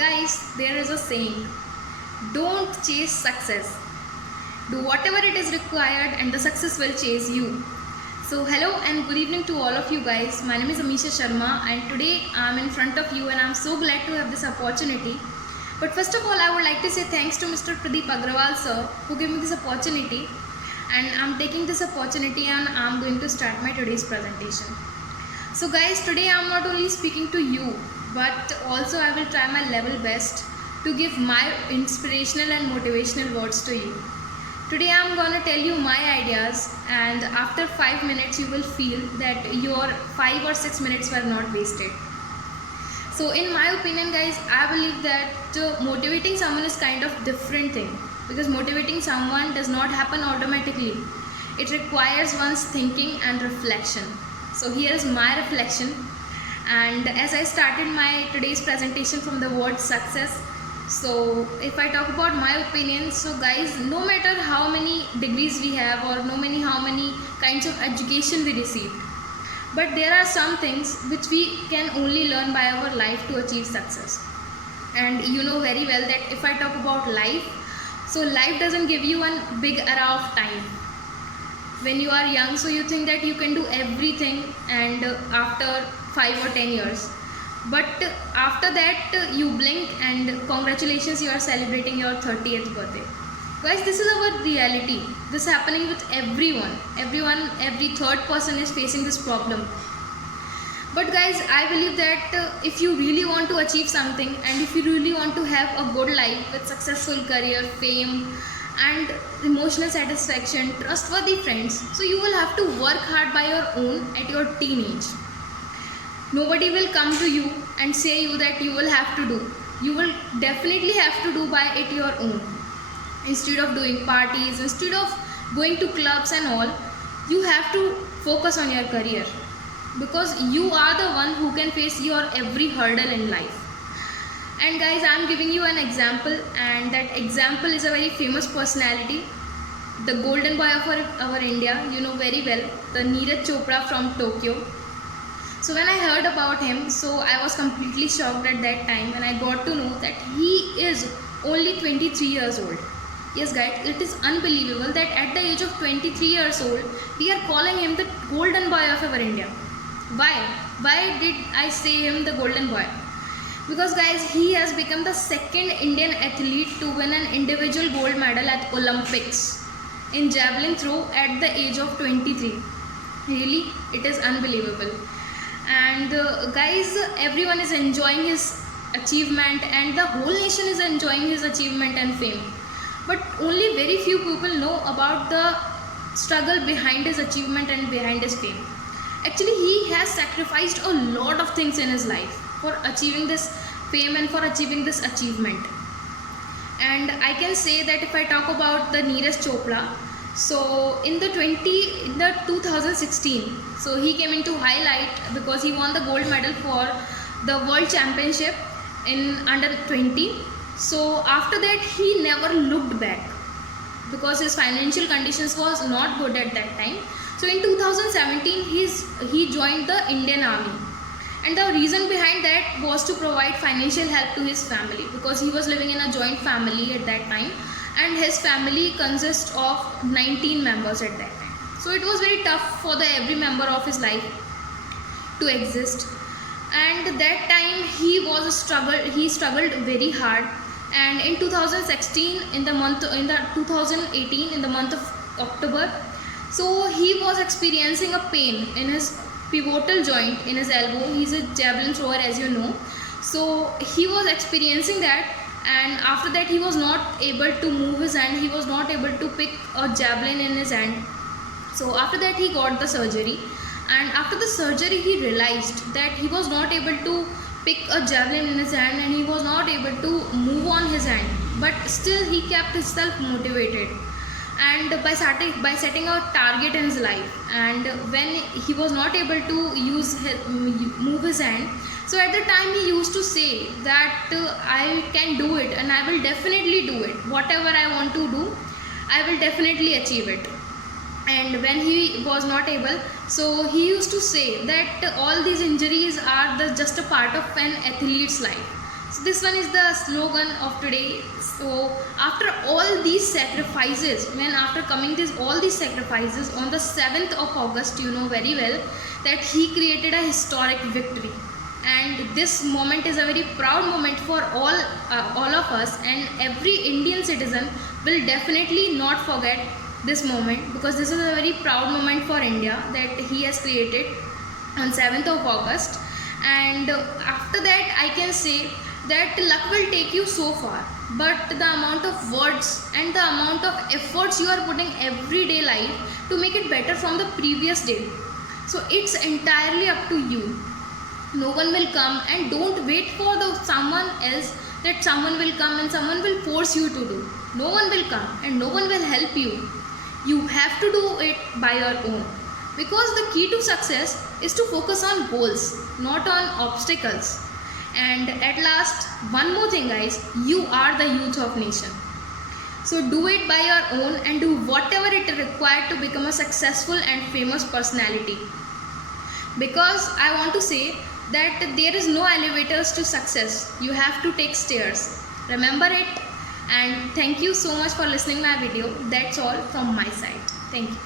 Guys, there is a saying, don't chase success. Do whatever it is required and the success will chase you. So hello and good evening to all of you guys. My name is Amisha Sharma and today I'm in front of you and I'm so glad to have this opportunity. But first of all, I would like to say thanks to Mr. Pradeep Agrawal sir who gave me this opportunity, and I'm taking this opportunity and I'm going to start my today's presentation. So guys, today I'm not only speaking to you, but also I will try my level best to give my inspirational and motivational words to you. Today I'm gonna tell you my ideas, and after 5 minutes you will feel that your 5 or 6 minutes were not wasted. So in my opinion guys, I believe that motivating someone is kind of different thing, because motivating someone does not happen automatically. It requires one's thinking and reflection. So here is my reflection, and as I started my today's presentation from the word success, so if I talk about my opinion, so guys, no matter how many degrees we have or how many kinds of education we receive, but there are some things which we can only learn by our life to achieve success. And you know very well that if I talk about life, so life doesn't give you one big array of time. When you are young, so you think that you can do everything, and after 5 or 10 years, but after that you blink and congratulations, you are celebrating your 30th birthday. Guys, this is our reality. This is happening with everyone. Every third person is facing this problem. But guys, I believe that if you really want to achieve something, and if you really want to have a good life with successful career, fame and emotional satisfaction, trustworthy friends, so you will have to work hard by your own at your teenage. Nobody will come to you and say you that you will have to do. You will definitely have to do by it your own. Instead of doing parties, instead of going to clubs and all, you have to focus on your career, because you are the one who can face your every hurdle in life. And guys, I'm giving you an example, and that example is a very famous personality, the golden boy of our India, you know very well, the Neeraj Chopra from Tokyo. So when I heard about him, so I was completely shocked at that time when I got to know that he is only 23 years old. Yes guys, it is unbelievable that at the age of 23 years old, we are calling him the golden boy of our India. Why? Why did I say him the golden boy? Because guys, he has become the second Indian athlete to win an individual gold medal at Olympics in javelin throw at the age of 23. Really, it is unbelievable. And guys, everyone is enjoying his achievement, and the whole nation is enjoying his achievement and fame. But only very few people know about the struggle behind his achievement and behind his fame. Actually, he has sacrificed a lot of things in his life for achieving this fame and for achieving this achievement. And I can say that if I talk about the Neeraj Chopra, so in the 2016, so he came into highlight because he won the gold medal for the world championship in under 20. So after that he never looked back, because his financial conditions was not good at that time. So in 2017 he joined the Indian Army, and the reason behind that was to provide financial help to his family, because he was living in a joint family at that time, and his family consists of 19 members at that time. So it was very tough for every member of his life to exist, and that time he struggled very hard. And in 2018 in the month of October, so he was experiencing a pain in his pivotal joint in his elbow. He's a javelin thrower, as you know. So he was experiencing that, and after that he was not able to move his hand, he was not able to pick a javelin in his hand. So after that he got the surgery, and after the surgery he realized that he was not able to pick a javelin in his hand, and he was not able to move on his hand, but still he kept himself motivated, and by setting a target in his life. And when he was not able to move his hand, so at the time he used to say that I can do it, and I will definitely do it. Whatever I want to do, I will definitely achieve it. And when he was not able, so he used to say that all these injuries are just a part of an athlete's life. So this one is the slogan of today. So after all these sacrifices, when after coming this all these sacrifices on the 7th of August, you know very well that he created a historic victory. And this moment is a very proud moment for all of us, and every Indian citizen will definitely not forget this moment, because this is a very proud moment for India that he has created on 7th of August. And after that I can say that luck will take you so far, but the amount of words and the amount of efforts you are putting everyday life to make it better from the previous day, so it's entirely up to you. No one will come, and don't wait for the someone else, that someone will come and someone will force you to do. No one will come and no one will help you. You have to do it by your own, because the key to success is to focus on goals, not on obstacles. And at last, one more thing guys, you are the youth of nation. So do it by your own and do whatever it is required to become a successful and famous personality. Because I want to say that there is no elevators to success, you have to take stairs. Remember it. And thank you so much for listening my video. That's all from my side. Thank you.